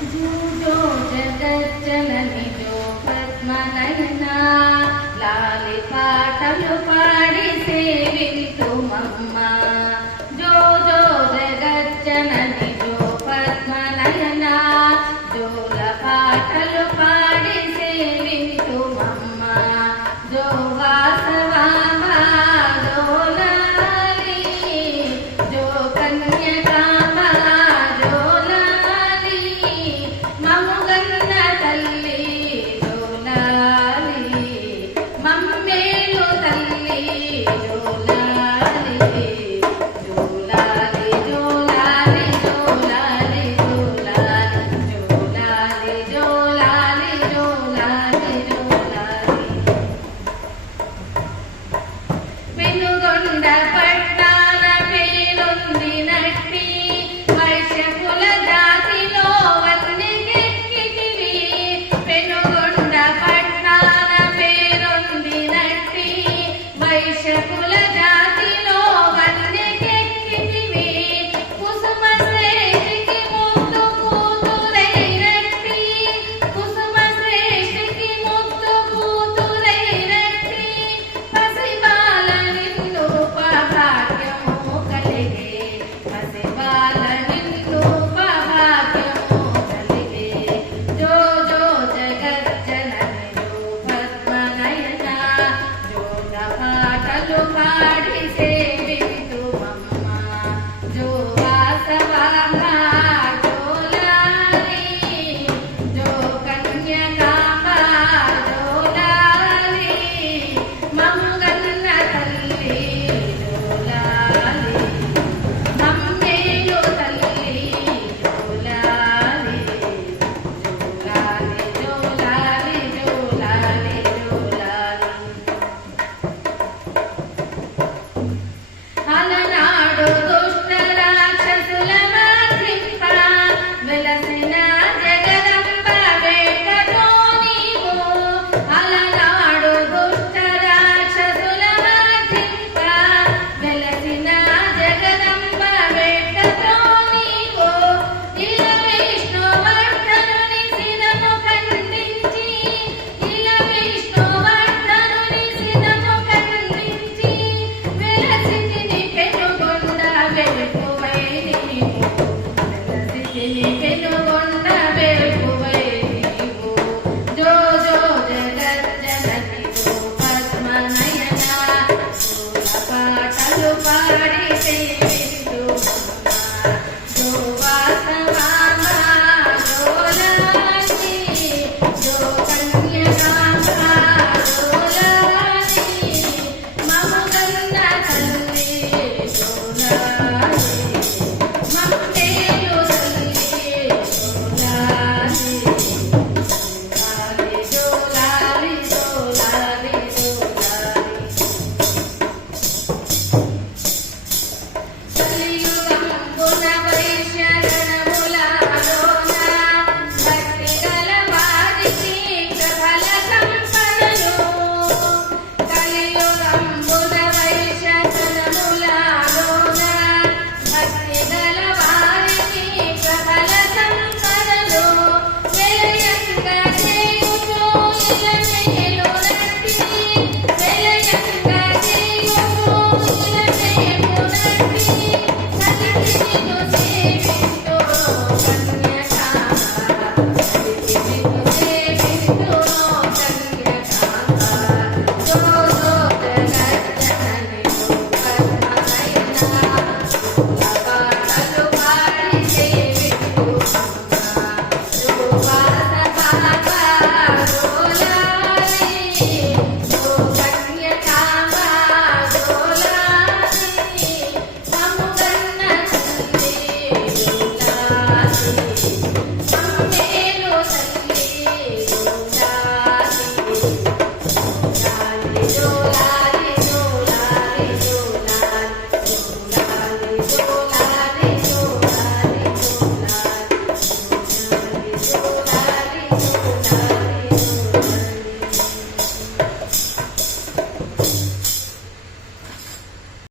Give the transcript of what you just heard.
జూజో జగజ్జనని జో పద్మనయనా లాలి పాటలు పాడి సేవింతుమమ్మ జో జో జగజ్జనని జో పద్మనయనా జోల పాటలు పాడి సేవింతుమమ్మ జో వాసవామ జోలాలి జో కన్యకామ జోలాలి మమ్ముగన్న తల్లి జోలాలి మమ్మేలు తల్లి జోలాలి జోలాలి జోలాలి జోలాలి జోలాలి జోలాలి జోలాలి జోలాలి వెనుగొండ పట్టాల పేరొందినట్టి వైశ్యకుల జాతిలో వన్నెకెక్కితివి వెనుగొండ పట్టాల పేరొందినట్టి వైశ్యకుల జాతిలో వన్నెకెక్కితివి కుసుమ శ్రేష్ఠికి ముద్దు కూతురైనట్టి కుసుమ శ్రేష్ఠికి ముద్దు కూతురైనట్టి పసిబాల నిన్ను భాగ్యము కలిగే పసిబాల నిన్ను భాగ్యము కలిగే జో జో జగజ్జనని జో పద్మనయనా జోల పాటలు పాడి సేవింతుమమ్మ జో వాసవామ జోలాలి జో కన్యకామ జోలాలి మమ్ముగన్న తల్లి జోలాలి మమ్మేలు తల్లి జోలాలి జోలాలి జోలాలి జోలాలి జోలాలి అలనాడు దుష్ట రాక్షసుల బాధింప వెలసిన జగదంబ వేటతో నీవు అలనాడు దుష్ట రాక్షసుల బాధింప వెలసిన జగదంబ వేటతో నీవు ఇల విష్ణువర్ధనుని శిరము ఖండించి ఇల విష్ణువర్ధనుని శిరము ఖండించి వెలసితిని పెనుగొండ వెలుగువై నీవు వెలసితిని